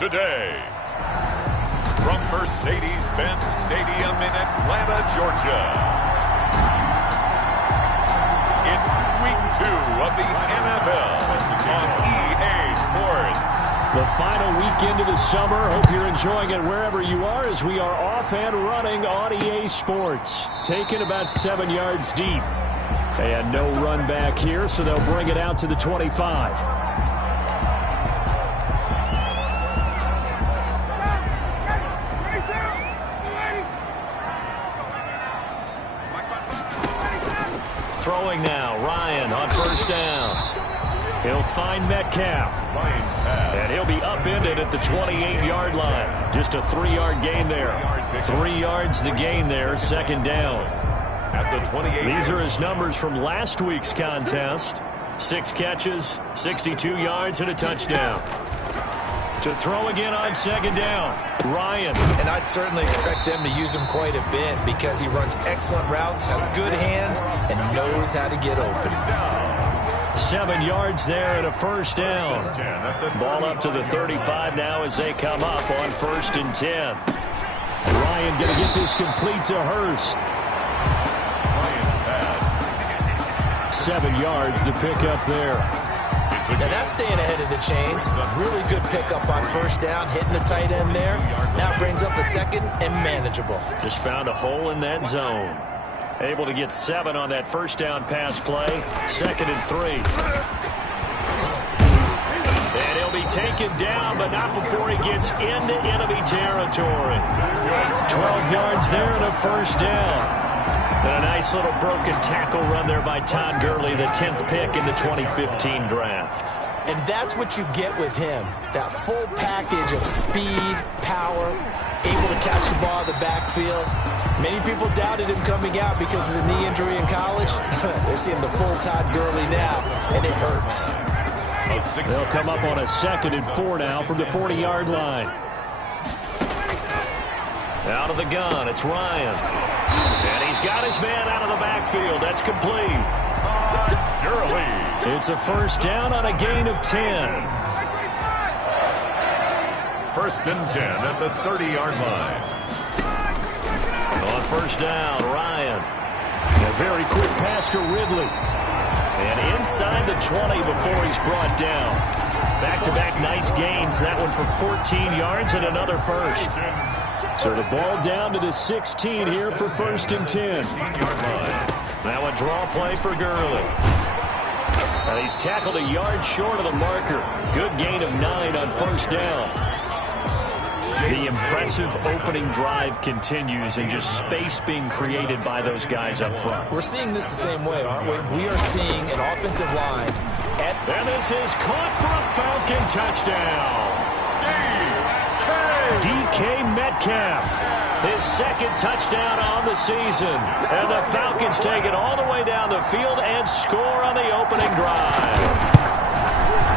today. From Mercedes-Benz Stadium in Atlanta, Georgia, it's Week 2 of the NFL on EA Sports. The final weekend of the summer. Hope you're enjoying it wherever you are as we are off and running on EA Sports. Taken about 7 yards deep. And no run back here, so they'll bring it out to the 25. Throwing now, Ryan on first down. He'll find Metcalf. And he'll be upended at the 28-yard line. Just a 3-yard gain there. 3 yards the gain there, second down. At the 28. These are his numbers from last week's contest. 6 catches, 62 yards, and a touchdown. To throw again on second down, Ryan. And I'd certainly expect them to use him quite a bit because he runs excellent routes, has good hands, and knows how to get open. 7 yards there and a first down. Ball up to the 35 now as they come up on 1st and 10. Ryan going to get this complete to Hurst. 7 yards the pickup there. Now that's staying ahead of the chains. Really good pickup on first down, hitting the tight end there. Now brings up a second and manageable. Just found a hole in that zone. Able to get 7 on that first down pass play. 2nd and 3. And he'll be taken down, but not before he gets into enemy territory. 12 yards there and a first down. And a nice little broken tackle run there by Todd Gurley, the 10th pick in the 2015 draft. And that's what you get with him. That full package of speed, power, able to catch the ball in the backfield. Many people doubted him coming out because of the knee injury in college. They're seeing the full Todd Gurley now, and it hurts. They'll come up on a 2nd and 4 now from the 40-yard line. Out of the gun, it's Ryan. And he's got his man out of the backfield. That's complete. It's a first down on a gain of 10. 1st and 10 at the 30-yard line. On first down, Ryan. A very quick pass to Ridley. And inside the 20 before he's brought down. Back-to-back nice gains. That one for 14 yards and another first. So the ball down to the 16 here for 1st and 10. Now a draw play for Gurley. And he's tackled a yard short of the marker. Good gain of 9 on first down. The impressive opening drive continues and just space being created by those guys up front. We're seeing this the same way, aren't we? We are seeing an offensive line. And this is caught for a Falcon touchdown. DK Metcalf, his 2nd touchdown on the season. And the Falcons take it all the way down the field and score on the opening drive.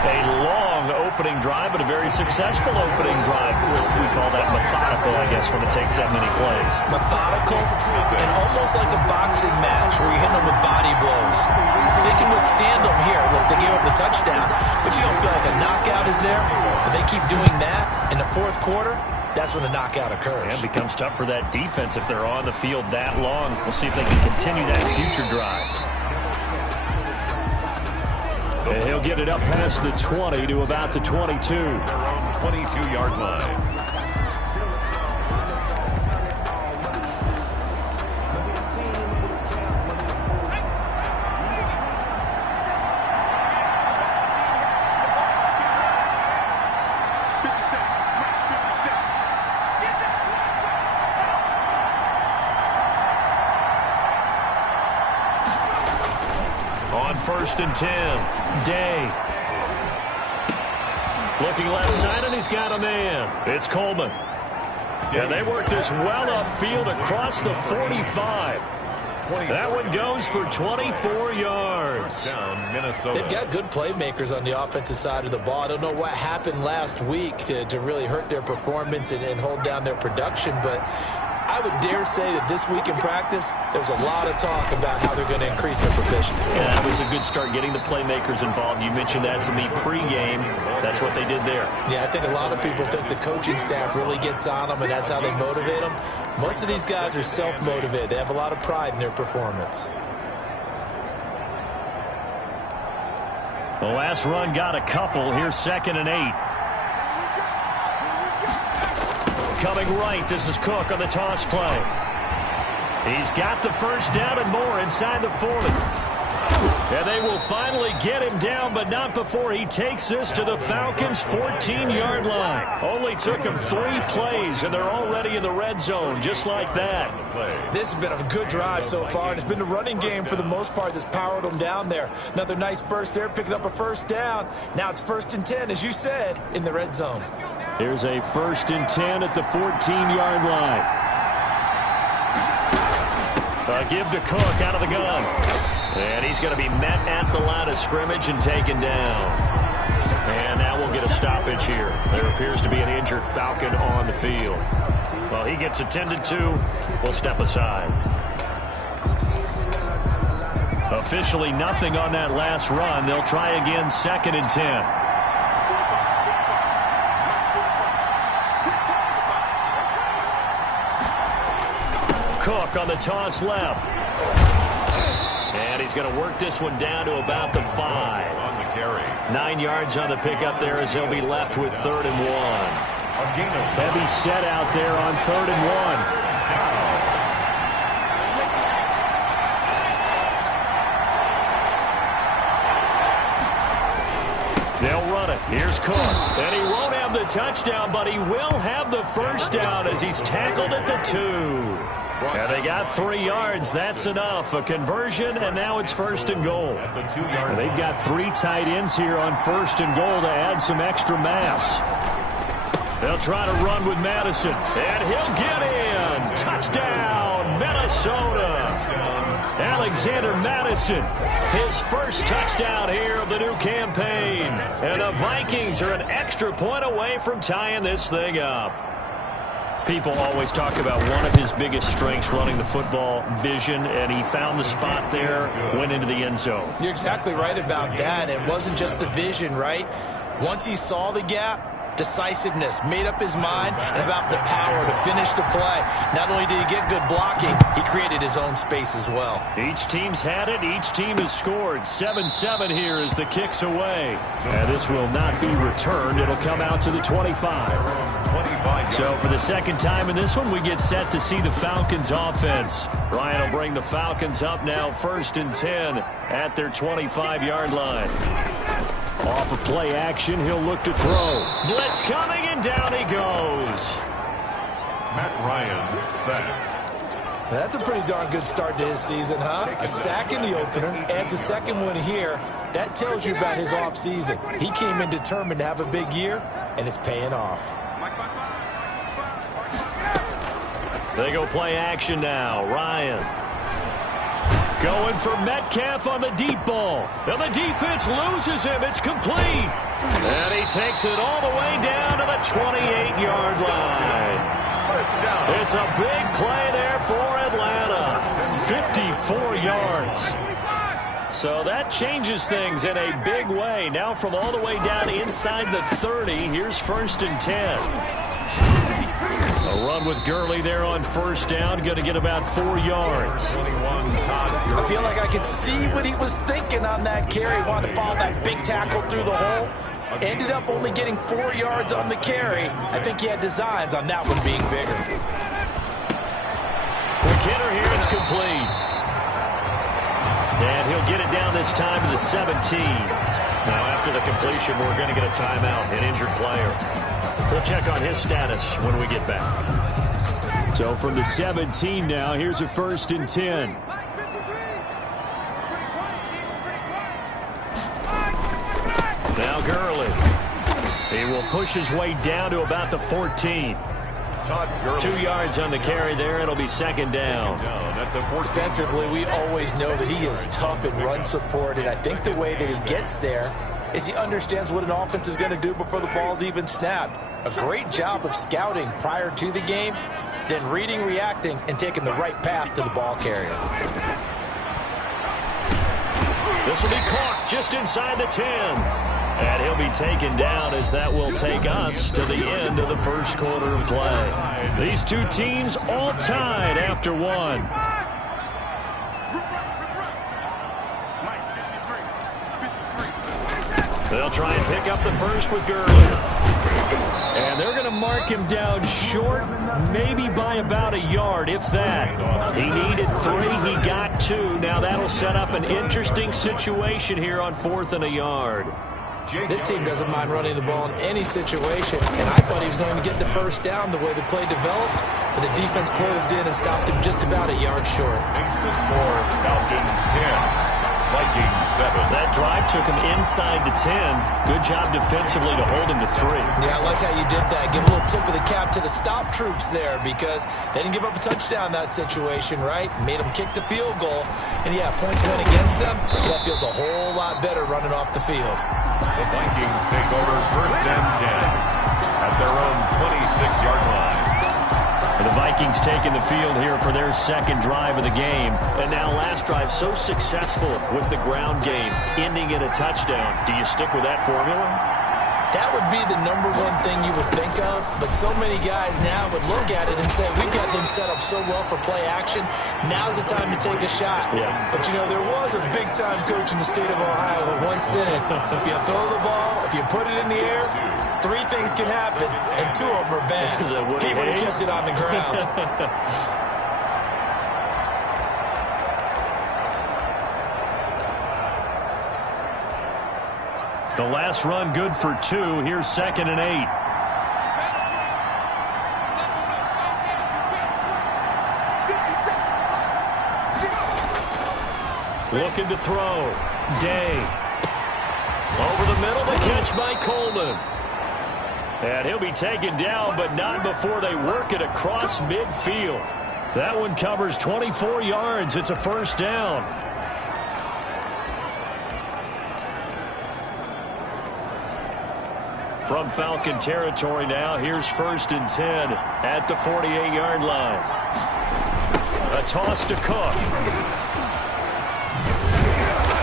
A long opening drive, but a very successful opening drive. We call that methodical, I guess, when it takes that many plays. Methodical and almost like a boxing match where you're hitting them with body blows. They can withstand them here. Look, they gave up the touchdown, but you don't feel like a knockout is there. But they keep doing that in the 4th quarter. That's when the knockout occurs. And it becomes tough for that defense if they're on the field that long. We'll see if they can continue that in future drives. And he'll get it up past the 20 to about the 22. 22-yard line. On 1st and 10. Day. Looking left side, and he's got a man. It's Coleman. And they work this well upfield across the 45. That one goes for 24 yards. They've got good playmakers on the offensive side of the ball. I don't know what happened last week to really hurt their performance and hold down their production, but I would dare say that this week in practice, there's a lot of talk about how they're going to increase their proficiency. Yeah, that was a good start getting the playmakers involved. You mentioned that to me pregame. That's what they did there. Yeah, I think a lot of people think the coaching staff really gets on them, and that's how they motivate them. Most of these guys are self-motivated. They have a lot of pride in their performance. The last run got a couple. Here's 2nd and 8. Coming right, this is Cook on the toss play. He's got the first down and more inside the 40. And they will finally get him down, but not before he takes this to the Falcons' 14-yard line. Only took him 3 plays, and they're already in the red zone, just like that. This has been a good drive so far, and it's been the running game for the most part that's powered them down there. Another nice burst there, picking up a first down. Now it's 1st and 10, as you said, in the red zone. Here's a 1st and 10 at the 14-yard line. A give to Cook out of the gun. And he's going to be met at the line of scrimmage and taken down. And now we'll get a stoppage here. There appears to be an injured Falcon on the field. Well, he gets attended to. We'll step aside. Officially nothing on that last run. They'll try again, 2nd and 10. Cook on the toss left. And he's going to work this one down to about the 5. On the carry. 9 yards on the pickup there as he'll be left with 3rd and 1. Heavy set out there on 3rd and 1. They'll run it. Here's Cook. And he won't have the touchdown, but he will have the first down as he's tackled at the 2. And they got 3 yards. That's enough. A conversion, and now it's 1st and goal. And they've got 3 tight ends here on 1st and goal to add some extra mass. They'll try to run with Madison, and he'll get in. Touchdown, Minnesota. Alexander Madison, his first touchdown here of the new campaign. And the Vikings are an extra point away from tying this thing up. People always talk about one of his biggest strengths, running the football, vision, and he found the spot there, went into the end zone. You're exactly right about that. It wasn't just the vision, right? Once he saw the gap, decisiveness, made up his mind, and about the power to finish the play. Not only did he get good blocking, he created his own space as well. Each team's had it. Each team has scored. 7-7 here as the kick's away. And this will not be returned. It'll come out to the 25. So for the second time in this one, we get set to see the Falcons offense. Ryan will bring the Falcons up now 1st and 10 at their 25-yard line. Off of play action, he'll look to throw. Blitz coming, and down he goes. Matt Ryan, sack. That's a pretty darn good start to his season, huh? A sack in the opener, adds a second one here. That tells you about his offseason. He came in determined to have a big year, and it's paying off. They go play action now. Ryan going for Metcalf on the deep ball. Now the defense loses him. It's complete. And he takes it all the way down to the 28-yard line. It's a big play there for Atlanta. 54 yards. So that changes things in a big way. Now from all the way down inside the 30, here's 1st and 10. A run with Gurley there on 1st down. Going to get about 4 yards. I feel like I could see what he was thinking on that carry. Wanted to follow that big tackle through the hole. Ended up only getting 4 yards on the carry. I think he had designs on that one being bigger. Quick hitter here. It's complete. And he'll get it down this time to the 17. Now after the completion, we're going to get a timeout. An injured player. We'll check on his status when we get back. So from the 17 now, here's a 1st and 10. Now Gurley. He will push his way down to about the 14. 2 yards on the carry there. It'll be 2nd down. Defensively, we always know that he is tough in run support, and I think the way that he gets there is he understands what an offense is going to do before the ball's even snapped. A great job of scouting prior to the game, then reading, reacting, and taking the right path to the ball carrier. This will be caught just inside the 10. And he'll be taken down as that will take us to the end of the first quarter of play. These two teams all tied after one. They'll try and pick up the first with Gurley. And they're going to mark him down short, maybe by about a yard, if that. He needed 3, he got 2. Now that'll set up an interesting situation here on 4th and a yard. This team doesn't mind running the ball in any situation, and I thought he was going to get the first down the way the play developed, but the defense closed in and stopped him just about a yard short. Makes the score Falcons 10. Vikings 7. That drive took him inside the 10. Good job defensively to hold him to 3. Yeah, I like how you did that. Give a little tip of the cap to the stop troops there because they didn't give up a touchdown in that situation, right? Made them kick the field goal. And, yeah, points went against them. That feels a whole lot better running off the field. The Vikings take over 1st and 10 at their own 26-yard line. The Vikings taking the field here for their second drive of the game. And now last drive so successful with the ground game, ending in a touchdown. Do you stick with that formula? That would be the number one thing you would think of, but so many guys now would look at it and say, we've got them set up so well for play action, now's the time to take a shot. Yeah. But, you know, there was a big-time coach in the state of Ohio who once said, if you throw the ball, if you put it in the air, 3 things can happen, and 2 of them are bad. He would have kept it on the ground. The last run good for 2. Here's 2nd and 8. Looking to throw. Day. Over the middle, the catch by Coleman. And he'll be taken down, but not before they work it across midfield. That one covers 24 yards. It's a first down. From Falcon territory now, here's 1st and 10 at the 48-yard line. A toss to Cook.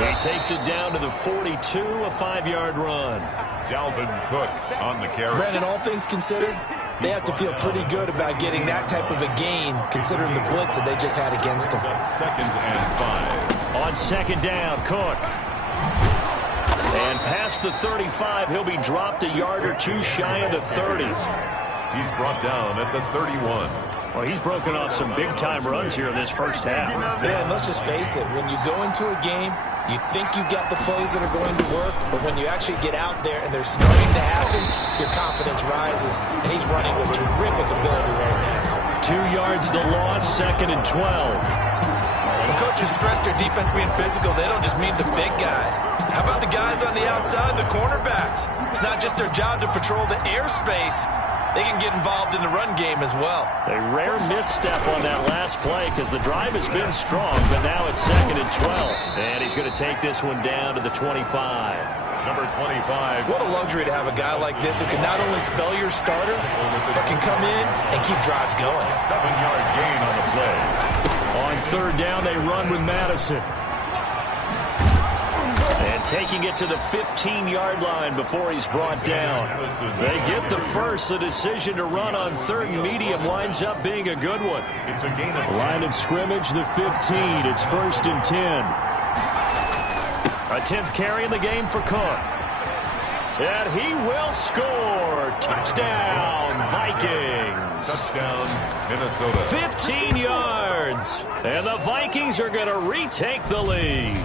He takes it down to the 42, a 5-yard run. Dalvin Cook on the carry. Brandon, all things considered, they have to feel pretty good about getting that type of a gain, considering the blitz that they just had against them. 2nd and 5. On 2nd down, Cook. And past the 35, he'll be dropped a yard or 2 shy of the 30. He's brought down at the 31. Well, he's broken off some big-time runs here in this first half. Yeah, and let's just face it, when you go into a game, you think you've got the plays that are going to work, but when you actually get out there and they're starting to happen, your confidence rises, and he's running with terrific ability right now. 2 yards the loss, 2nd and 12. When coaches stress their defense being physical, they don't just mean the big guys. How about the guys on the outside, the cornerbacks? It's not just their job to patrol the airspace. They can get involved in the run game as well. A rare misstep on that last play because the drive has been strong, but now it's 2nd and 12. And he's going to take this one down to the 25. Number 25. What a luxury to have a guy like this who can not only spell your starter, but can come in and keep drives going. 7-yard gain on the play. On 3rd down, they run with Madison. And taking it to the 15-yard line before he's brought down. They get the first. The decision to run on 3rd and medium winds up being a good one. It's a gain of 10. Line of scrimmage, the 15. It's 1st and 10. A 10th carry in the game for Cook. And he will score. Touchdown, Vikings. Touchdown, Minnesota. 15 yards. And the Vikings are going to retake the lead.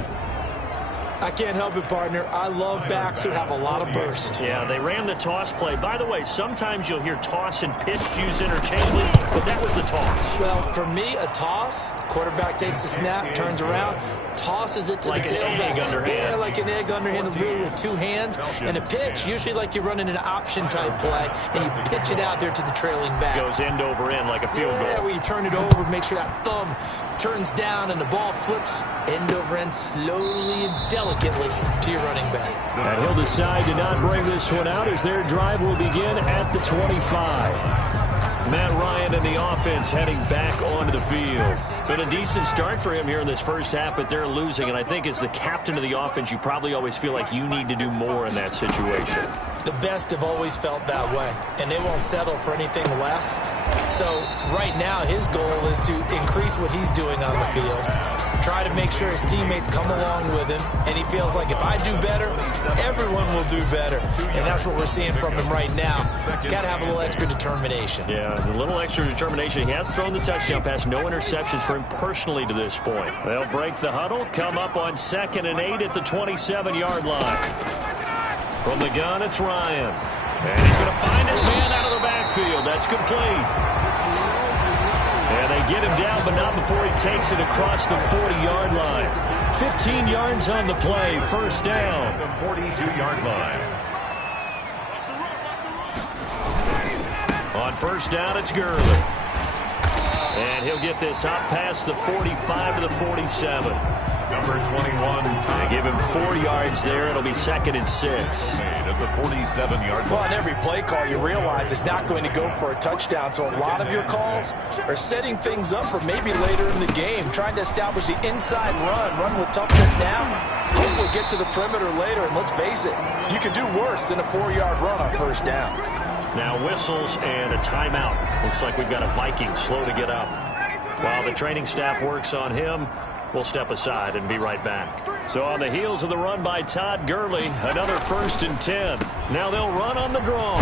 I can't help it, partner. I love backs who have a lot of burst. Yeah, they ran the toss play. By the way, sometimes you'll hear toss and pitch used interchangeably, but that was the toss. Well, for me, a toss, quarterback takes the snap, turns around, tosses it to like the tailback. Like an egg underhand. Yeah, like an egg underhand, really with 2 hands. And a pitch, usually like you're running an option-type play, and you pitch it out there to the trailing back. Goes end over end like a field goal. Yeah, where you turn it over, make sure that thumb turns down, and the ball flips end over end slowly and delicately to your running back. And he'll decide to not bring this one out as their drive will begin at the 25. Matt Ryan and the offense heading back onto the field. Been a decent start for him here in this first half, but they're losing. And I think as the captain of the offense, you probably always feel like you need to do more in that situation. The best have always felt that way, and they won't settle for anything less. So right now, his goal is to increase what he's doing on the field, try to make sure his teammates come along with him, and he feels like if I do better, everyone will do better. And that's what we're seeing from him right now. Got to have a little extra determination. Yeah, the little extra determination. He has thrown the touchdown pass, no interceptions for him personally to this point. They'll break the huddle, come up on 2nd and 8 at the 27-yard line. From the gun, it's Ryan. And he's going to find his man out of the backfield. That's complete. And they get him down, but not before he takes it across the 40-yard line. 15 yards on the play, first down. The 42-yard line. On first down, it's Gurley. And he'll get this up past the 45 to the 47. Number 21. They give him 4 yards there. It'll be 2nd and 6. At the 47-yard line. Well, on every play call, you realize it's not going to go for a touchdown. So a lot of your calls are setting things up for maybe later in the game, trying to establish the inside run with toughness now. Hopefully get to the perimeter later, and let's face it, you can do worse than a 4-yard run on first down. Now whistles and a timeout. Looks like we've got a Viking slow to get up. While the training staff works on him, we'll step aside and be right back. So on the heels of the run by Todd Gurley, another 1st and 10. Now they'll run on the draw.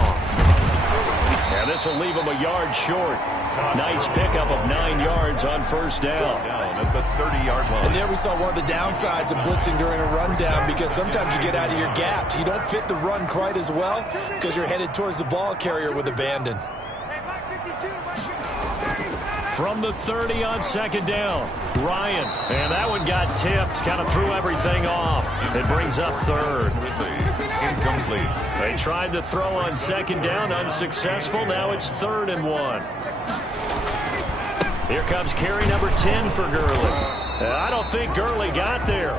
And this will leave them a yard short. Nice pickup of 9 yards on first down. Down at the 30-yard line. And there we saw one of the downsides of blitzing during a rundown, because sometimes you get out of your gaps. You don't fit the run quite as well because you're headed towards the ball carrier with abandon. From the 30 on 2nd down, Ryan. And that one got tipped, kind of threw everything off. It brings up 3rd. Incomplete. They tried to throw on 2nd down, unsuccessful. Now it's 3rd and 1. Here comes carry number 10 for Gurley. I don't think Gurley got there.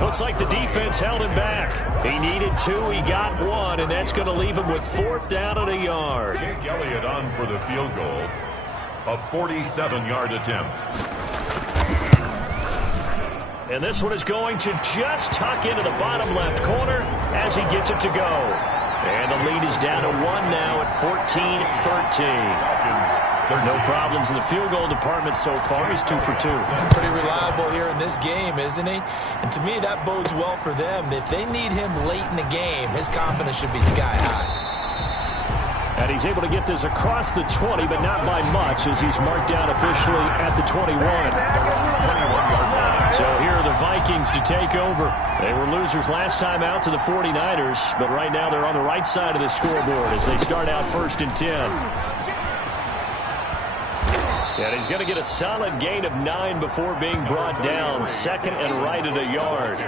Looks like the defense held him back. He needed 2, he got 1, and that's going to leave him with 4th down and a yard. Jake Elliott on for the field goal. A 47-yard attempt. And this one is going to just tuck into the bottom left corner as he gets it to go. And the lead is down to 1 now at 14-13. No problems in the field goal department so far. He's 2 for 2. Pretty reliable here in this game, isn't he? And to me, that bodes well for them. If they need him late in the game, his confidence should be sky high. And he's able to get this across the 20, but not by much, as he's marked down officially at the 21. So here are the Vikings to take over. They were losers last time out to the 49ers, but right now they're on the right side of the scoreboard as they start out 1st and 10. And he's going to get a solid gain of 9 before being brought down. 2nd and right at a yard.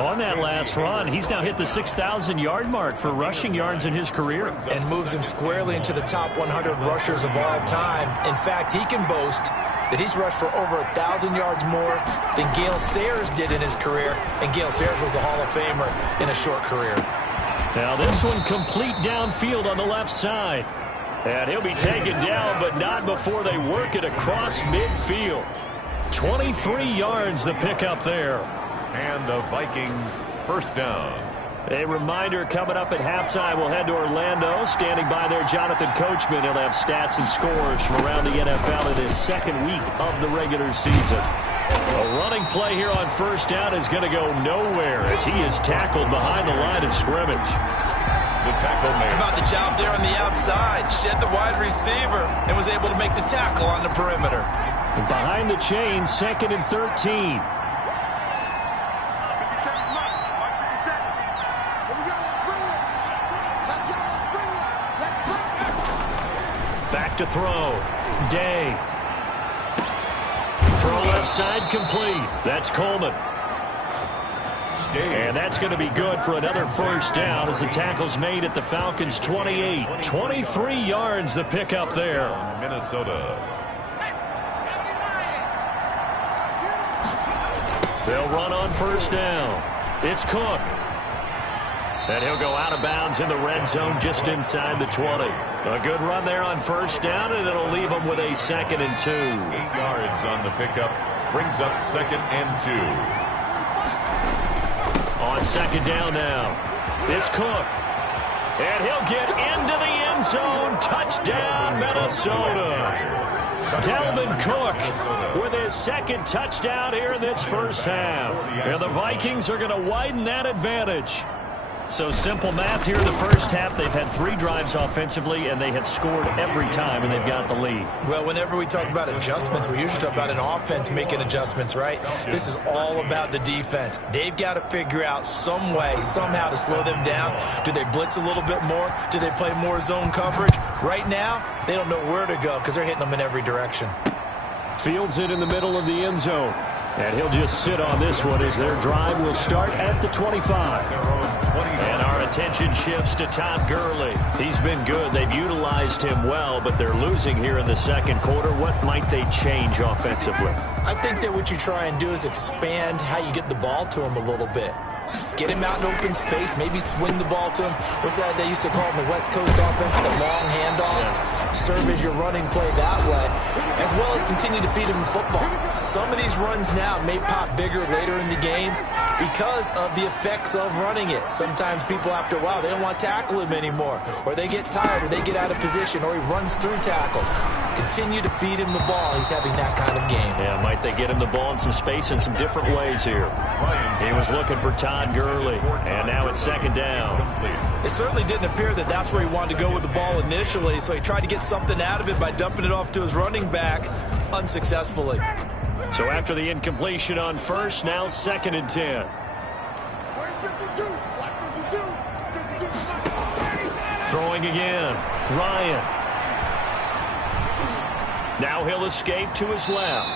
On that last run, he's now hit the 6,000-yard mark for rushing yards in his career. And moves him squarely into the top 100 rushers of all time. In fact, he can boast that he's rushed for over 1,000 yards more than Gale Sayers did in his career. And Gale Sayers was a Hall of Famer in a short career. Now this one complete downfield on the left side. And he'll be taken down, but not before they work it across midfield. 23 yards the pickup there. And the Vikings 1st down. A reminder coming up at halftime. We'll head to Orlando. Standing by there, Jonathan Coachman. He'll have stats and scores from around the NFL in his 2nd week of the regular season. A running play here on 1st down is going to go nowhere as he is tackled behind the line of scrimmage. The tackle made. How about the job there on the outside? Shed the wide receiver and was able to make the tackle on the perimeter. And behind the chain, 2nd and 13. Back to throw. Day. Throw left side complete. That's Coleman. And that's going to be good for another 1st down as the tackle's made at the Falcons' 28. 23 yards the pickup there. Minnesota. They'll run on 1st down. It's Cook. And he'll go out of bounds in the red zone just inside the 20. A good run there on first down, and it'll leave him with a 2nd and 2. 8 yards on the pickup. Brings up 2nd and 2. On 2nd down now, it's Cook. And he'll get into the end zone. Touchdown, Minnesota. Dalvin Cook with his 2nd touchdown here in this first half. And the Vikings are going to widen that advantage. So simple math here in the first half. They've had 3 drives offensively, and they have scored every time, and they've got the lead. Well, whenever we talk about adjustments, we usually talk about an offense making adjustments, right? This is all about the defense. They've got to figure out some way, somehow to slow them down. Do they blitz a little bit more? Do they play more zone coverage? Right now, they don't know where to go because they're hitting them in every direction. Fields it in the middle of the end zone. And he'll just sit on this one as their drive will start at the 25. And our attention shifts to Todd Gurley. He's been good. They've utilized him well, but they're losing here in the second quarter. What might they change offensively? I think that what you try and do is expand how you get the ball to him a little bit. Get him out in open space, maybe swing the ball to him. What's that they used to call in the West Coast offense, the long handoff? Yeah. Serve as your running play that way, as well as continue to feed him football. Some of these runs now may pop bigger later in the game because of the effects of running it. Sometimes people, after a while, they don't want to tackle him anymore, or they get tired, or they get out of position, or he runs through tackles. Continue to feed him the ball. He's having that kind of game. Yeah, might they get him the ball in some space in some different ways here. He was looking for Todd Gurley, and now it's 2nd down. It certainly didn't appear that that's where he wanted to go with the ball initially, so he tried to get something out of it by dumping it off to his running back unsuccessfully. So after the incompletion on first, now 2nd and 10. Throwing again, Ryan. Now he'll escape to his left.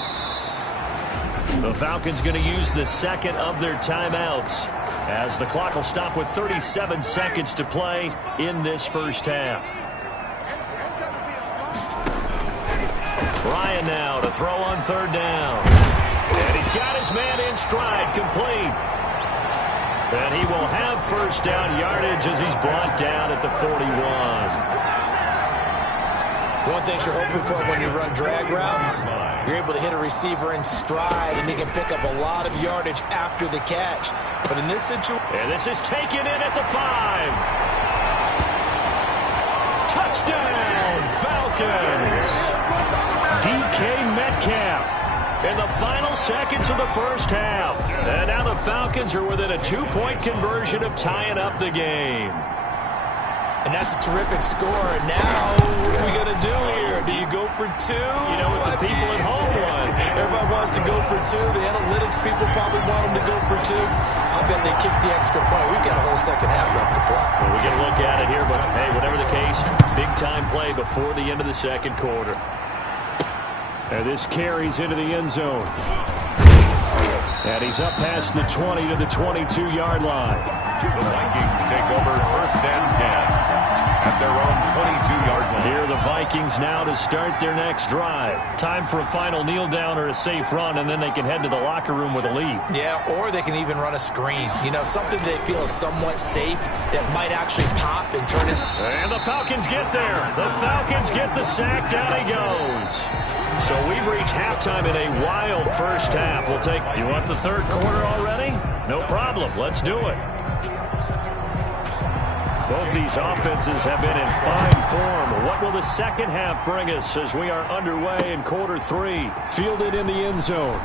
The Falcons going to use the 2nd of their timeouts, as the clock will stop with 37 seconds to play in this first half. Ryan now to throw on 3rd down. And he's got his man in stride, complete. And he will have first down yardage as he's brought down at the 41. One thing you're hoping for when you run drag routes, you're able to hit a receiver in stride, and he can pick up a lot of yardage after the catch. But in this situation... And this is taken in at the 5. Touchdown, Falcons! DK Metcalf in the final seconds of the first half. And now the Falcons are within a 2-point conversion of tying up the game. And that's a terrific score. Now, what are we going to do here? Do you go for 2? You know what the people at home want. Everybody wants to go for 2. The analytics people probably want them to go for 2. I bet they kick the extra point. We've got a whole second half left to play. Well, we get a look at it here, but hey, whatever the case, big-time play before the end of the second quarter. And this carries into the end zone. And he's up past the 20 to the 22-yard line. The Vikings take over 1st and 10 at their own 22-yard line. Here are the Vikings now to start their next drive. Time for a final kneel down or a safe run, and then they can head to the locker room with a lead. Yeah, or they can even run a screen. You know, something they feel is somewhat safe that might actually pop and turn it. And the Falcons get there. The Falcons get the sack. Down he goes. So we've reached halftime in a wild first half. We'll take, you want the third quarter already? No problem. Let's do it. Both these offenses have been in fine form. What will the second half bring us as we are underway in quarter 3? Fielded in the end zone.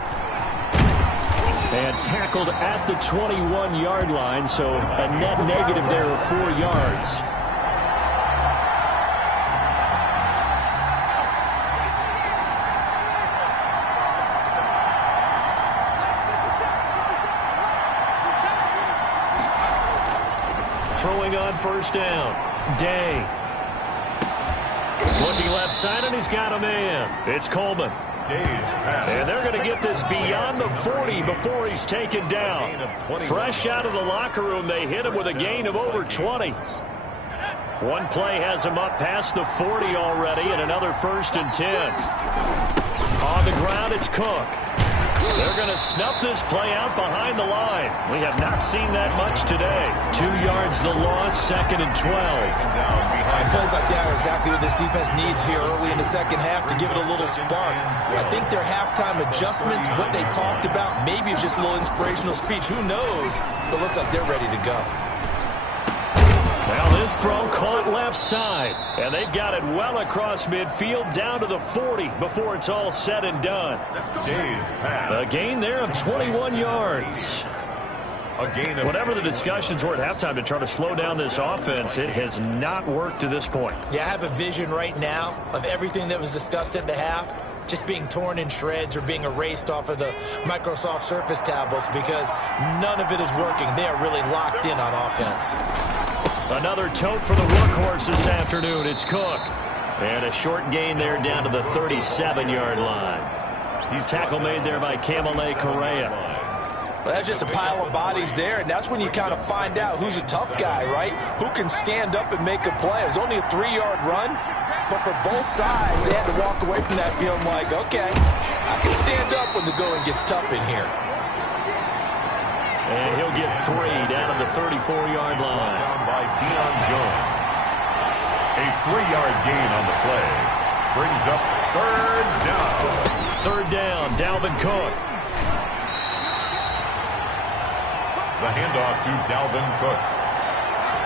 And tackled at the 21-yard line, so a net negative there of 4 yards. Throwing on first down. Day. Looking left side, and he's got a man. It's Coleman. And they're going to get this beyond the 40 before he's taken down. Fresh out of the locker room, they hit him with a gain of over 20. One play has him up past the 40 already, and another 1st and 10. On the ground, it's Cook. They're going to snuff this play out behind the line. We have not seen that much today. 2 yards the loss, 2nd and 12. And plays like that are exactly what this defense needs here early in the second half to give it a little spark. I think their halftime adjustments, what they talked about, maybe it's just a little inspirational speech. Who knows? But it looks like they're ready to go. Now this throw caught left side. And they've got it well across midfield down to the 40 before it's all said and done. A gain there of 21 yards. Whatever the discussions were at halftime to try to slow down this offense, it has not worked to this point. Yeah, I have a vision right now of everything that was discussed at the half just being torn in shreds or being erased off of the Microsoft Surface tablets because none of it is working. They are really locked in on offense. Another tote for the workhorse this afternoon. It's Cook. And a short gain there down to the 37-yard line. Tackle made there by Kamale Correa. Well, that's just a pile of bodies there, and that's when you kind of find out who's a tough guy, right? Who can stand up and make a play. It was only a 3-yard run, but for both sides, they had to walk away from that feeling like, okay, I can stand up when the going gets tough in here. And he'll get 3 down at the 34-yard line. Down by Deion Jones. A 3-yard gain on the play brings up 3rd down. 3rd down, Dalvin Cook. The handoff to Dalvin Cook.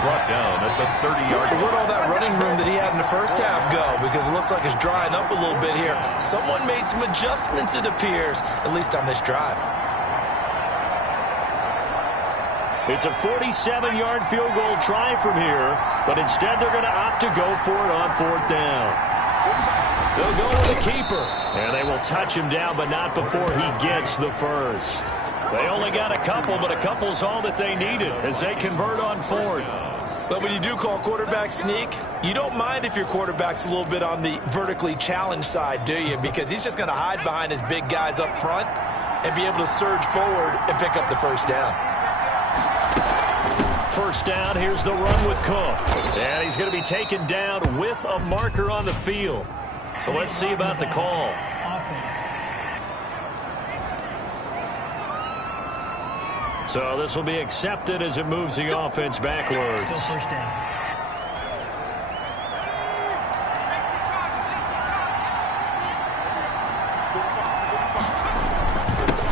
Brought down at the 30-yard line. So where'd all that running room that he had in the first half go? Because it looks like it's drying up a little bit here. Someone made some adjustments, it appears, at least on this drive. It's a 47-yard field goal try from here, but instead they're going to opt to go for it on 4th down. They'll go with the keeper, and they will touch him down, but not before he gets the first. They only got a couple, but a couple's all that they needed as they convert on 4th. But when you do call quarterback sneak, you don't mind if your quarterback's a little bit on the vertically challenged side, do you? Because he's just going to hide behind his big guys up front and be able to surge forward and pick up the first down. First down, here's the run with Cook. And he's going to be taken down with a marker on the field. So let's see about the call. So this will be accepted as it moves the offense backwards. Still first down.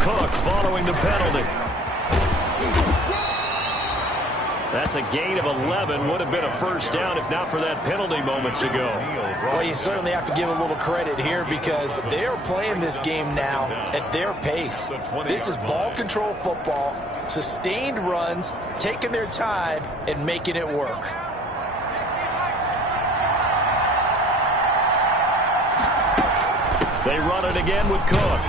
Cook following the penalty. That's a gain of 11. Would have been a first down if not for that penalty moments ago. Well, you certainly have to give a little credit here because they are playing this game now at their pace. This is ball control football, sustained runs, taking their time, and making it work. They run it again with Cook.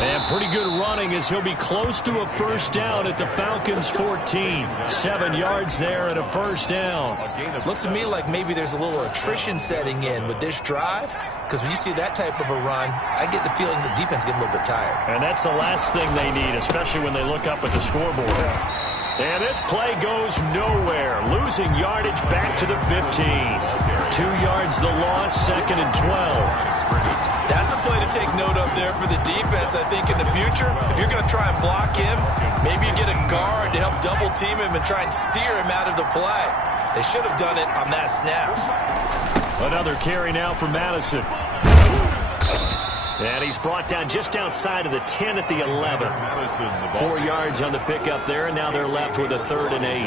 And pretty good running as he'll be close to a first down at the Falcons' 14. 7 yards there and a first down. Looks to me like maybe there's a little attrition setting in with this drive, because when you see that type of a run, I get the feeling the defense getting a little bit tired. And that's the last thing they need, especially when they look up at the scoreboard. And this play goes nowhere. Losing yardage back to the 15. 2 yards the loss, 2nd and 12. That's a play to take note of there for the defense, I think, in the future. If you're going to try and block him, maybe you get a guard to help double-team him and try and steer him out of the play. They should have done it on that snap. Another carry now for Madison. And he's brought down just outside of the 10 at the 11. 4 yards on the pickup there, and now they're left with a 3rd and 8.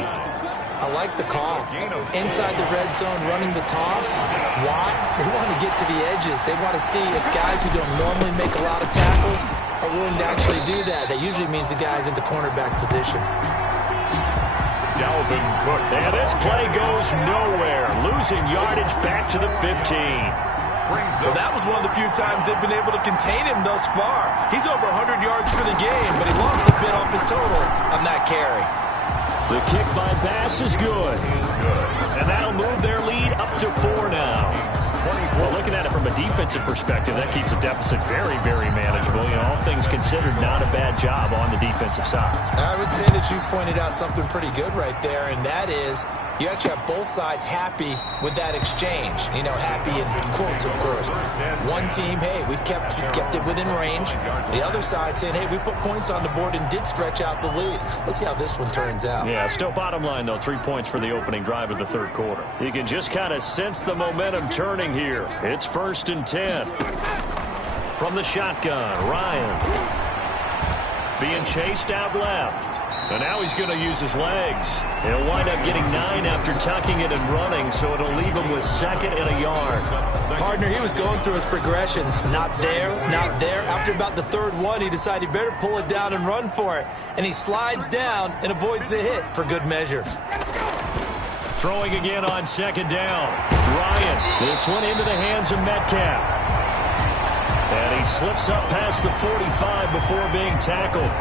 I like the call. Inside the red zone, running the toss. Why? They want to get to the edges. They want to see if guys who don't normally make a lot of tackles are willing to actually do that. That usually means the guy's in the cornerback position. Dalvin Cook. And this play goes nowhere. Losing yardage back to the 15. Well, that was one of the few times they've been able to contain him thus far. He's over 100 yards for the game, but he lost a bit off his total on that carry. The kick by Bass is good. And that'll move their lead up to 4 now. Well, looking at it from a defensive perspective, that keeps the deficit very, very manageable. You know, all things considered, not a bad job on the defensive side. I would say that you've pointed out something pretty good right there, and that is you actually have both sides happy with that exchange. You know, happy in quotes, of course. One team, hey, we've kept it within range. The other side saying, hey, we put points on the board and did stretch out the lead. Let's see how this one turns out. Yeah, still bottom line, though, 3 points for the opening drive of the third quarter. You can just kind of sense the momentum turning here. It's 1st and 10. From the shotgun, Ryan. Being chased out left. And now he's going to use his legs. He'll wind up getting 9 after tucking it and running, so it'll leave him with 2nd and a yard. Partner, he was going through his progressions. Not there, not there. After about the third one, he decided he better pull it down and run for it. And he slides down and avoids the hit for good measure. Throwing again on 2nd down. Ryan, this one into the hands of Metcalf. And he slips up past the 45 before being tackled.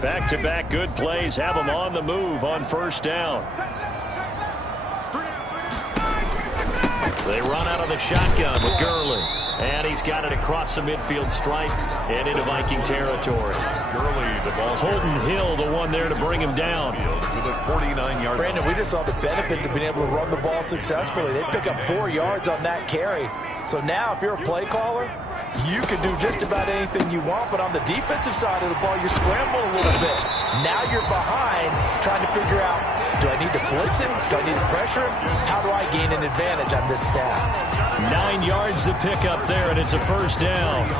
Back-to-back good plays have him on the move on 1st down. They run out of the shotgun with Gurley. And he's got it across the midfield stripe and into Viking territory. Gurley, the ball. Holden Hill, the one there to bring him down. To the 49-yard Brandon, line. we just saw the benefits of being able to run the ball successfully. They pick up 4 yards on that carry. So now if you're a play caller, you can do just about anything you want, but on the defensive side of the ball, you're scrambling a little bit. Now you're behind trying to figure out, do I need to blitz him? Do I need to pressure him? How do I gain an advantage on this snap? 9 yards to pick up there, and it's a 1st down.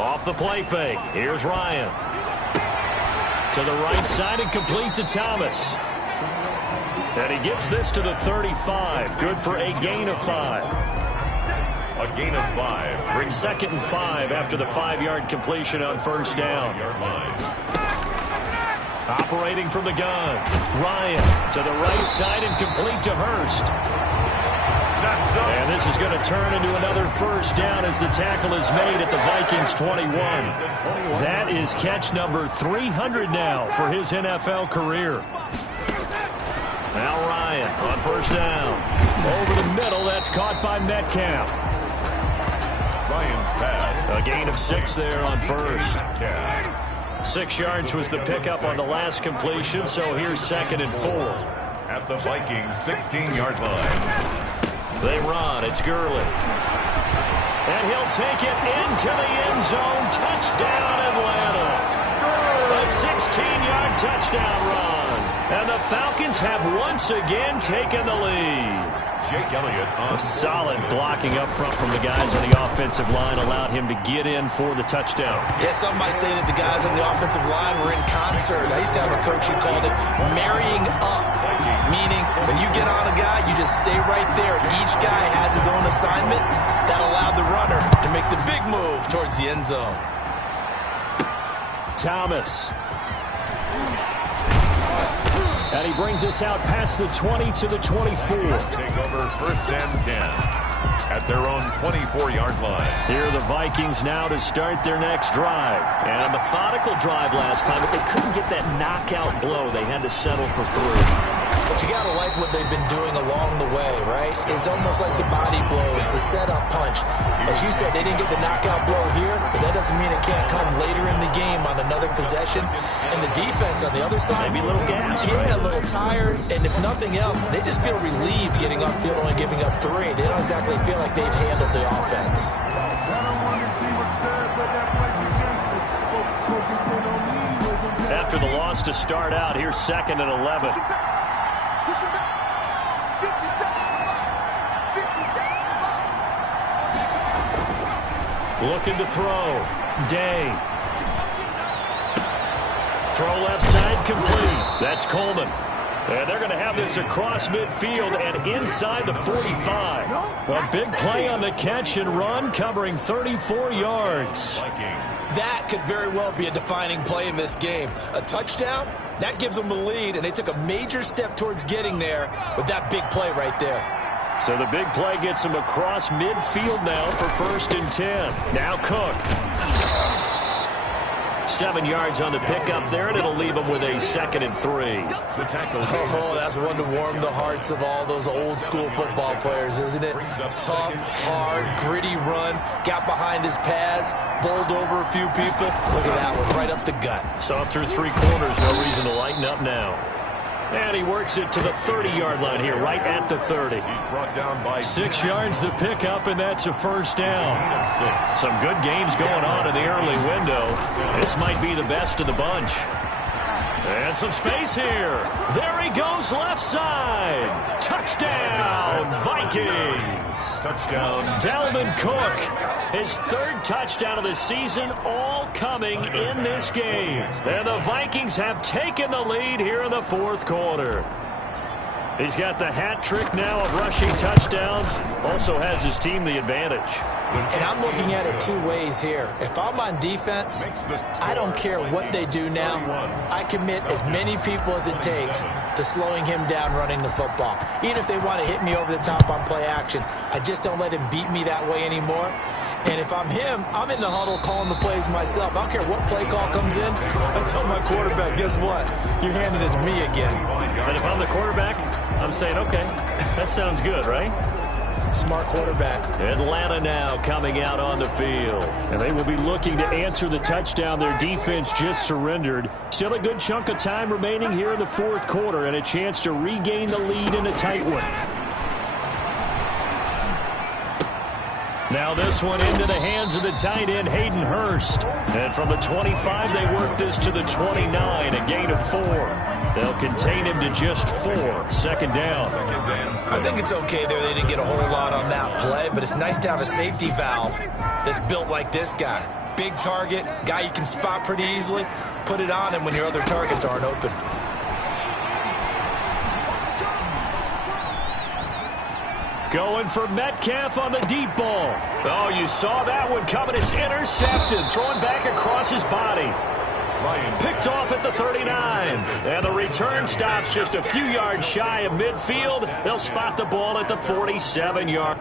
Off the play fake. Here's Ryan. To the right side and complete to Thomas. And he gets this to the 35. Good for a gain of 5. A gain of 5. Brings 2nd and 5 after the 5-yard completion on 1st down. Operating from the gun. Ryan to the right side and complete to Hurst. And this is going to turn into another 1st down as the tackle is made at the Vikings 21. That is catch number 300 now for his NFL career. Now Ryan on 1st down. Over the middle, that's caught by Metcalf. Ryan's pass. A gain of 6 there on 1st. 6 yards was the pickup on the last completion, so here's 2nd and 4. At the Vikings 16-yard line. They run. It's Gurley. And he'll take it into the end zone. Touchdown, Atlanta. A 16-yard touchdown run. And the Falcons have once again taken the lead. Jake Elliott on solid blocking up front from the guys on the offensive line allowed him to get in for the touchdown. Yeah, some might say that the guys on the offensive line were in concert. I used to have a coach who called it marrying up, meaning when you get on a guy, you just stay right there. Each guy has his own assignment. That allowed the runner to make the big move towards the end zone. Thomas. And he brings us out past the 20 to the 24. Take over 1st and 10 at their own 24-yard line. Here are the Vikings now to start their next drive. And a methodical drive last time, but they couldn't get that knockout blow. They had to settle for 3. But you got to like what they've been doing along the way, right? It's almost like the body blows, the setup punch. As you said, they didn't get the knockout blow here, but that doesn't mean it can't come later in the game on another possession. And the defense on the other side, maybe a little gas, yeah, a little tired. And if nothing else, they just feel relieved getting upfield only giving up 3. They don't exactly feel like they've handled the offense. After the loss to start out, here's 2nd and 11. Looking to throw. Day. Throw left side complete. That's Coleman. And they're going to have this across midfield and inside the 45. A big play on the catch and run, covering 34 yards. That could very well be a defining play in this game. A touchdown, that gives them the lead, and they took a major step towards getting there with that big play right there. So the big play gets them across midfield now for 1st and 10. Now Cook. 7 yards on the pickup there, and it'll leave them with a 2nd and 3. Oh, that's one to warm the hearts of all those old-school football players, isn't it? Tough, hard, gritty run, got behind his pads, bowled over a few people. Look at that one, right up the gut. Saw through 3 quarters, no reason to lighten up now. And he works it to the 30-yard line here, right at the 30. He's brought down by 6 yards the pickup, and that's a first down. Some good games going on in the early window. This might be the best of the bunch. And some space here. There he goes, left side. Touchdown, Vikings. touchdown. Dalvin Cook, his 3rd touchdown of the season, all coming in this game. And the Vikings have taken the lead here in the 4th quarter. He's got the hat trick now of rushing touchdowns. Also has his team the advantage. And I'm looking at it 2 ways here. If I'm on defense, I don't care what they do now. I commit as many people as it takes to slowing him down running the football. Even if they want to hit me over the top on play action, I just don't let him beat me that way anymore. And if I'm him, I'm in the huddle calling the plays myself. I don't care what play call comes in. I tell my quarterback, guess what? You're handing it to me again. And if I'm the quarterback, I'm saying, okay, that sounds good, right? Smart quarterback. Atlanta now coming out on the field. And they will be looking to answer the touchdown their defense just surrendered. Still a good chunk of time remaining here in the 4th quarter and a chance to regain the lead in a tight one. Now this one into the hands of the tight end, Hayden Hurst. And from the 25, they work this to the 29, a gain of 4. They'll contain him to just 4. 2nd down. I think it's okay there. They didn't get a whole lot on that play, but it's nice to have a safety valve that's built like this guy. Big target, guy you can spot pretty easily. Put it on him when your other targets aren't open. Going for Metcalf on the deep ball. Oh, you saw that one coming. It's intercepted. Thrown back across his body. Picked off at the 39. And the return stops just a few yards shy of midfield. They'll spot the ball at the 47-yard.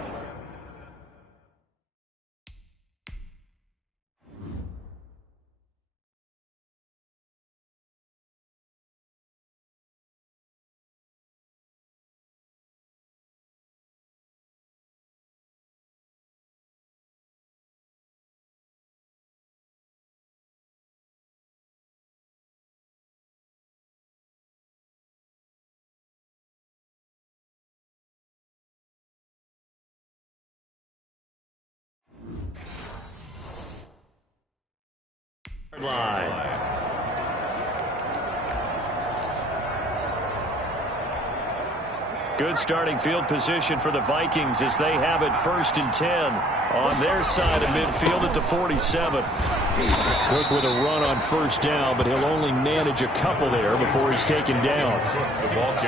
Line. Good starting field position for the Vikings as they have it 1st and 10 on their side of midfield at the 47. Cook with a run on 1st down, but he'll only manage a couple there before he's taken down.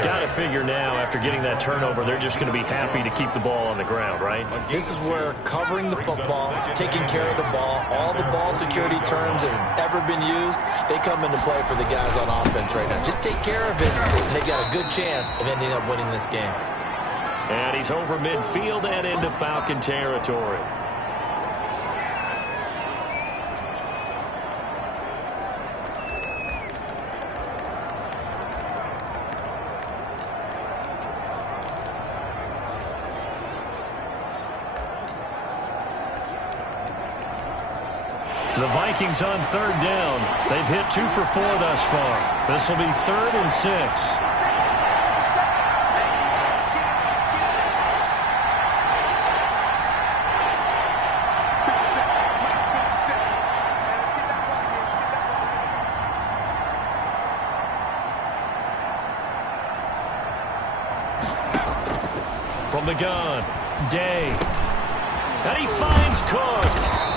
Got to figure now, after getting that turnover, they're just going to be happy to keep the ball on the ground, right? This is where covering the football, taking care of the ball, all the ball security terms that have ever been used, they come into play for the guys on offense right now. Just take care of it, and they've got a good chance of ending up winning this game. And he's over midfield and into Falcon territory. The Vikings on 3rd down. They've hit 2 for 4 thus far. This will be 3rd and 6. From the gun, Day. And he finds Cook.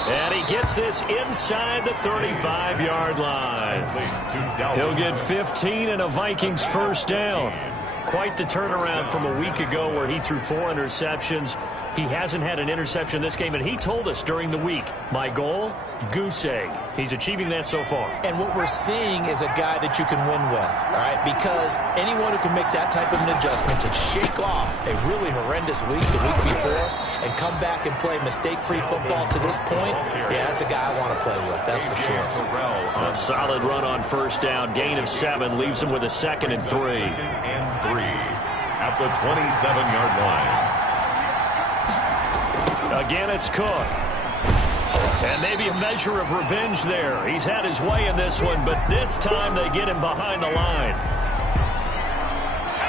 And he gets this inside the 35-yard line. He'll get 15 and a Vikings 1st down. Quite the turnaround from a week ago where he threw 4 interceptions. He hasn't had an interception this game, and he told us during the week, my goal, goose egg. He's achieving that so far. And what we're seeing is a guy that you can win with, all right? Because anyone who can make that type of an adjustment to shake off a really horrendous week the week before and come back and play mistake-free football to this point, yeah, that's a guy I want to play with, that's for sure. A solid run on first down. Gain of 7 leaves him with a 2nd and 3. At the 27-yard line. Again, it's Cook. And maybe a measure of revenge there. He's had his way in this one, but this time they get him behind the line.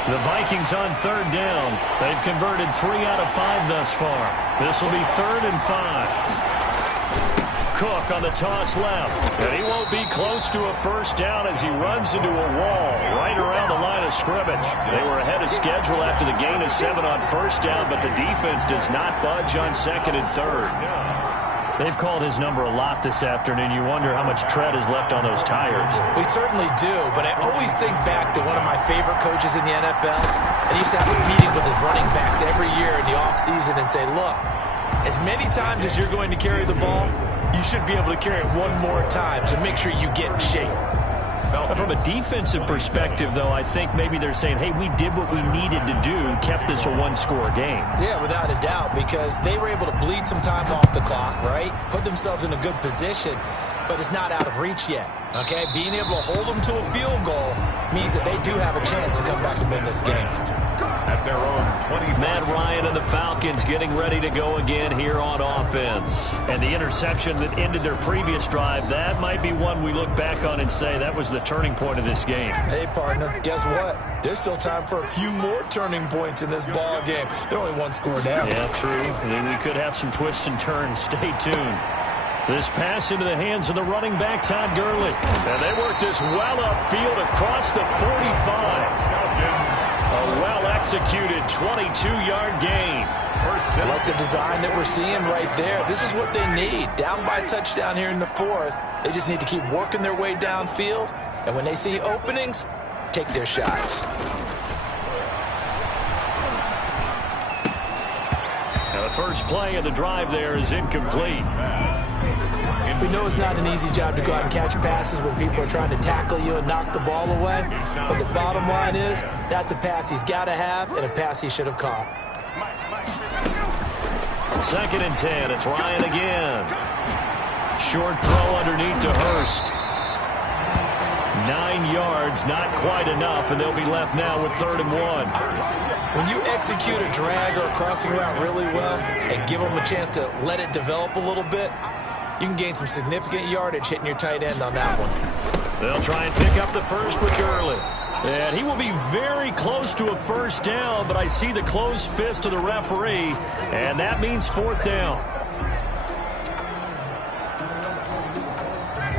The Vikings on 3rd down. They've converted 3 out of 5 thus far. This will be 3rd and 5. Cook on the toss left. And he won't be close to a first down as he runs into a wall right around the line of scrimmage. They were ahead of schedule after the gain of 7 on first down, but the defense does not budge on 2nd and 3rd. They've called his number a lot this afternoon. You wonder how much tread is left on those tires. We certainly do, but I always think back to one of my favorite coaches in the NFL. And he used to have a meeting with his running backs every year in the offseason and say, look, as many times as you're going to carry the ball, you should be able to carry it one more time to make sure you get in shape. From a defensive perspective, though, I think maybe they're saying, hey, we did what we needed to do, kept this a one-score game. Yeah, without a doubt, because they were able to bleed some time off the clock, right? Put themselves in a good position, but it's not out of reach yet, okay? Being able to hold them to a field goal means that they do have a chance to come back and win this game. At their own 20. Matt Ryan and the Falcons getting ready to go again here on offense. And the interception that ended their previous drive, that might be one we look back on and say that was the turning point of this game. Hey, partner, guess what? There's still time for a few more turning points in this ball game. They're only 1 score down. Yeah, true. I mean, we could have some twists and turns. Stay tuned. This pass into the hands of the running back, Todd Gurley. And they work this well upfield across the 45. A well-executed 22-yard gain. I like the design that we're seeing right there. This is what they need. Down by a touchdown here in the 4th. They just need to keep working their way downfield. And when they see openings, take their shots. Now the first play of the drive there is incomplete. We know it's not an easy job to go out and catch passes when people are trying to tackle you and knock the ball away. But the bottom line is, that's a pass he's got to have and a pass he should have caught. 2nd and 10. It's Ryan again. Short throw underneath to Hurst. 9 yards, not quite enough, and they'll be left now with 3rd and 1. When you execute a drag or a crossing route really well and give them a chance to let it develop a little bit, you can gain some significant yardage hitting your tight end on that one. They'll try and pick up the first with Gurley. And he will be very close to a first down, but I see the closed fist of the referee, and that means 4th down.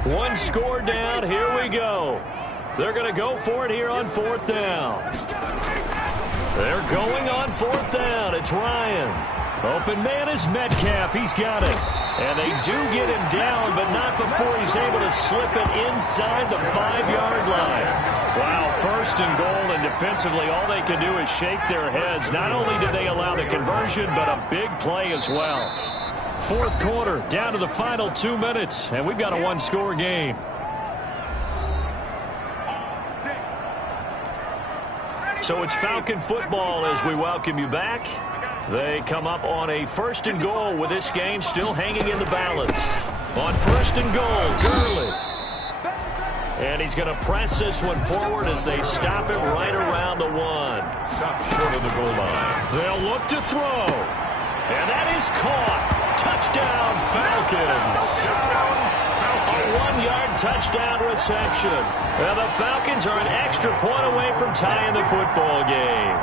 1 score down. Here we go. They're going to go for it here on 4th down. They're going on 4th down. It's Ryan. Open man is Metcalf. He's got it. And they do get him down, but not before he's able to slip it inside the 5-yard line. Wow, 1st and goal, and defensively all they can do is shake their heads. Not only did they allow the conversion, but a big play as well. 4th quarter, down to the final 2 minutes, and we've got a 1-score game. So it's Falcon football as we welcome you back. They come up on a 1st and goal with this game still hanging in the balance. On 1st and goal, Gurley. And he's going to press this one forward as they stop it right around the 1. Stop short of the goal line. They'll look to throw. And that is caught. Touchdown, Falcons. A 1-yard touchdown reception. And the Falcons are an extra point away from tying the football game.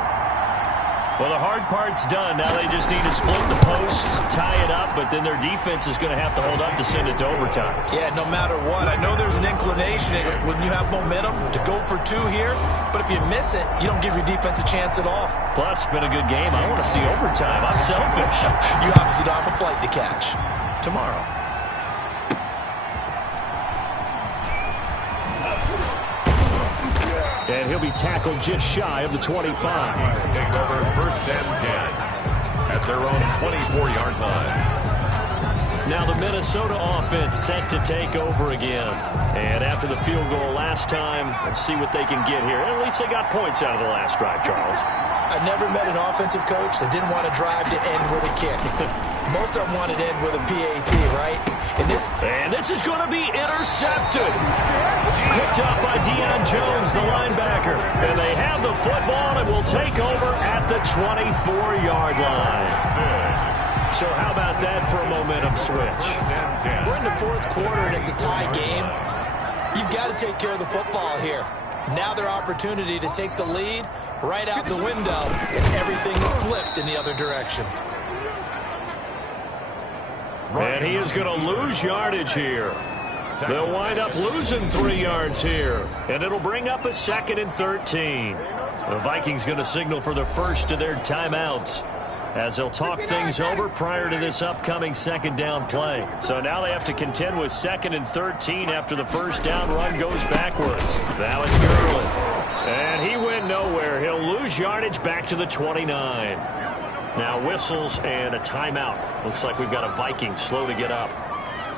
Well, the hard part's done. Now they just need to split the post, tie it up, but then their defense is going to have to hold up to send it to overtime. Yeah, no matter what. I know there's an inclination when you have momentum to go for 2 here, but if you miss it, you don't give your defense a chance at all. Plus, it's been a good game. I want to see overtime. I'm selfish. You obviously don't have a flight to catch. Tomorrow. And he'll be tackled just shy of the 25. Take over 1st and 10. at their own 24-yard line. Now the Minnesota offense set to take over again. And after the field goal last time, let's see what they can get here. At least they got points out of the last drive, Charles. I never met an offensive coach that didn't want to drive to end with a kick. Most of them wanted to end with a PAT, right? And this is going to be intercepted. Picked up by Deion Jones, the linebacker. And they have the football and will take over at the 24-yard line. So how about that for a momentum switch? We're in the fourth quarter and it's a tie game. You've got to take care of the football here. Now their opportunity to take the lead right out the window, and everything is flipped in the other direction. And he is going to lose yardage here. They'll wind up losing 3 yards here, and it'll bring up a 2nd and 13. The Vikings going to signal for the first of their timeouts, as they'll talk things over prior to this upcoming 2nd down play. So now they have to contend with 2nd and 13 after the first down run goes backwards. Now it's Gurley. And he went nowhere. He'll lose yardage back to the 29. Now whistles and a timeout. Looks like we've got a Viking slow to get up.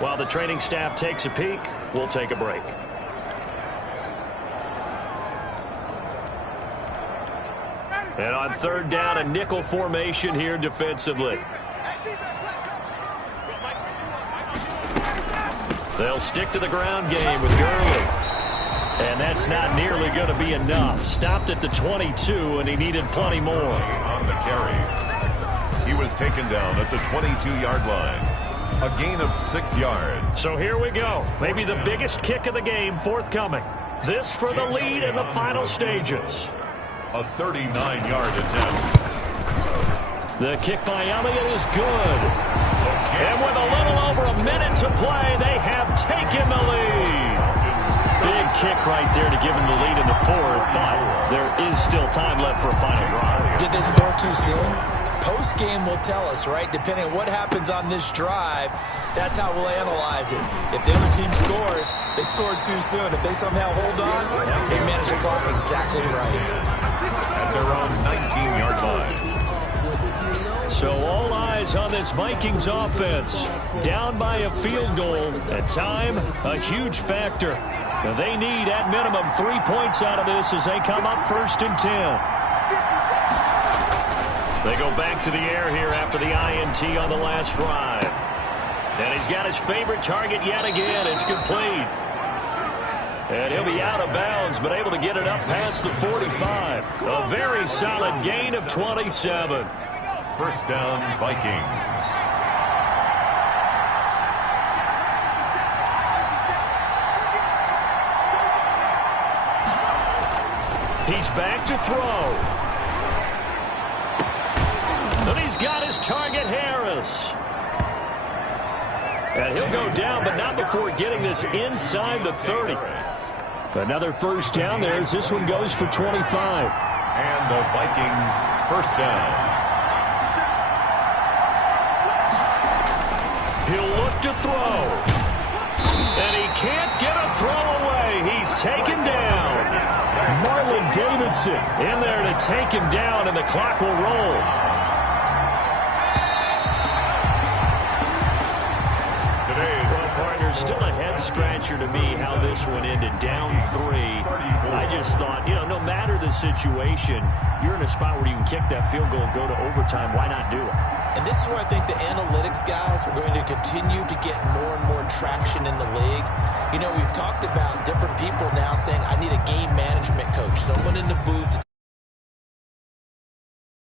While the training staff takes a peek, we'll take a break. And on 3rd down, a nickel formation here defensively. They'll stick to the ground game with Gurley. And that's not nearly going to be enough. Stopped at the 22, and he needed plenty more. On the carry. He was taken down at the 22-yard line. A gain of 6 yards. So here we go. Maybe the biggest kick of the game forthcoming. This for the lead in the final stages. A 39-yard attempt. The kick by Elliott is good. And with a little over a minute to play, they have taken the lead. Big kick right there to give them the lead in the 4th, but there is still time left for a final drive. Did they score too soon? Post-game will tell us, right? Depending on what happens on this drive, that's how we'll analyze it. If the other team scores, they scored too soon. If they somehow hold on, they manage the clock exactly right. At their own 19-yard line. So all eyes on this Vikings offense. Down by a field goal. At time, a huge factor. Now they need, at minimum, 3 points out of this as they come up 1st and 10. They go back to the air here after the INT on the last drive. And he's got his favorite target yet again. It's complete. And he'll be out of bounds, but able to get it up past the 45. A very solid gain of 27. First down, Vikings. He's back to throw. And he's got his target, Harris. And he'll go down, but not before getting this inside the 30. Another first down there as this one goes for 25. And the Vikings first down. He'll look to throw. And he can't get a throw away. He's taken down. Marlon Davidson in there to take him down, and the clock will roll. Still a head-scratcher to me how this one ended, down 3. I just thought, no matter the situation, you're in a spot where you can kick that field goal and go to overtime. Why not do it? And this is where I think the analytics guys are going to continue to get more and more traction in the league. We've talked about different people now saying, I need a game management coach, someone in the booth to